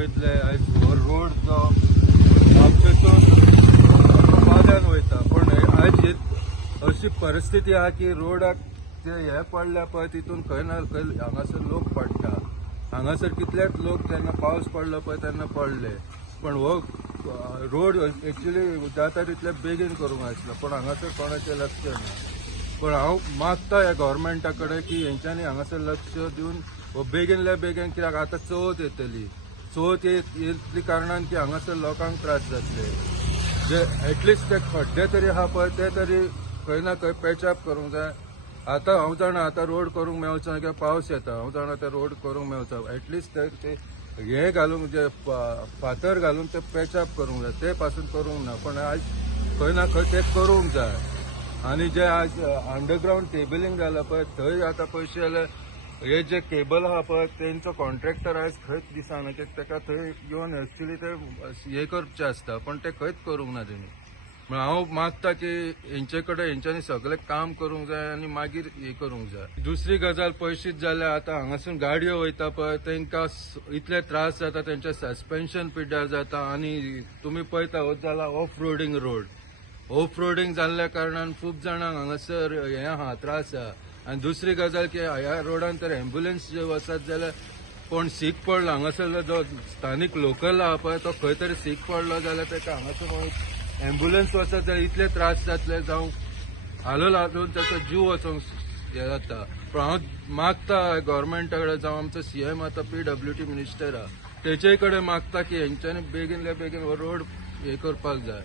पळयतले आयज हो रोड जो आमचेतून पाद्यान वयता पण आयज अशी परिस्थिती आहा की रोडाक जे हे पडल्या पळय तितून खंय ना खंय हांगासर लोक पडटा. हांगासर कितलेच लोक जेन्ना पावस पडलो पळय तेन्ना पडले. पण हो रोड एक्चुअली जाता तितले बेगीन करूंक आसलो पण हांगासर कोणाचें लक्ष ना. पण हांव मागता ह्या गव्हर्मेंटा कडेन की हेंच्यांनी हांगासर लक्ष दिवन हो बेगीनल्या बेगीन कित्याक आतां चवथ येतली. चवथ येतली कारणान की हांगासर लोकांक त्रास जातले. जे एटलिस्ट ते खड्डे तरी आहा पळय ते तरी खंय ना खंय पॅचअप करूंक जाय. आतां हांव जाणा आतां रोड करूंक मेळचो किंवां पावस येता हांव जाणा ते रोड करूंक मेळचो. एटलिस्ट ते हे घालूंक जे फातर घालून ते पॅचअप करूंक जाय ते पासून करूंक ना. पण आज खंय ना खंय ते करूंक जाय. आणि जे आज अंडरग्राउंड केबलिंग जालां पळय थंय आतां पयशे जाल्यार हे जे केबल आहा पळय तेंचो कॉन्ट्रॅक्टर आयज खंयच दिसना की ताका थंय येवन एक्चुअली ते हे करचे आसता पण ते खंयच करूंक ना तेणी. म्हण हांव मागता की हेंचे कडेन हेंच्यांनी सगळें काम करूंक जाय आनी मागीर हे करूंक जाय. दुसरी गजाल पयशीच जाल्यार आतां हांगासून गाडयो वयता पळय तांकां इतले त्रास जाता तेंचे सस्पेन्शन पिड्ड्यार जाता आनी तुमी पळयता हो जाला off roading road. Off roading जाल्ल्या कारणान खूब जाणांक हांगासर हे आहा त्रास आहा. आनी दुसरी गजाल की ह्या रोडान तर एम्ब्युलन्स जे वचत जाल्यार कोण सीक पडलो हांगासरलो जो स्थानीक लोकल आहा पळय तो खंय तरी सीक पडलो जाल्यार ताका हांगासर एम्ब्युलन्स वचत जाल्यार इतले त्रास जातले जावं हालोल हालोवन ताचो जीव वचोंक हे जाता. पण हांव मागता गव्हर्मेंटा कडेन जावं आमचो CM आतां PWD मिनिस्टर आहा तेचे कडेन मागता की हेंच्यांनी बेगीनल्या बेगीन हो रोड हे करपाक जाय.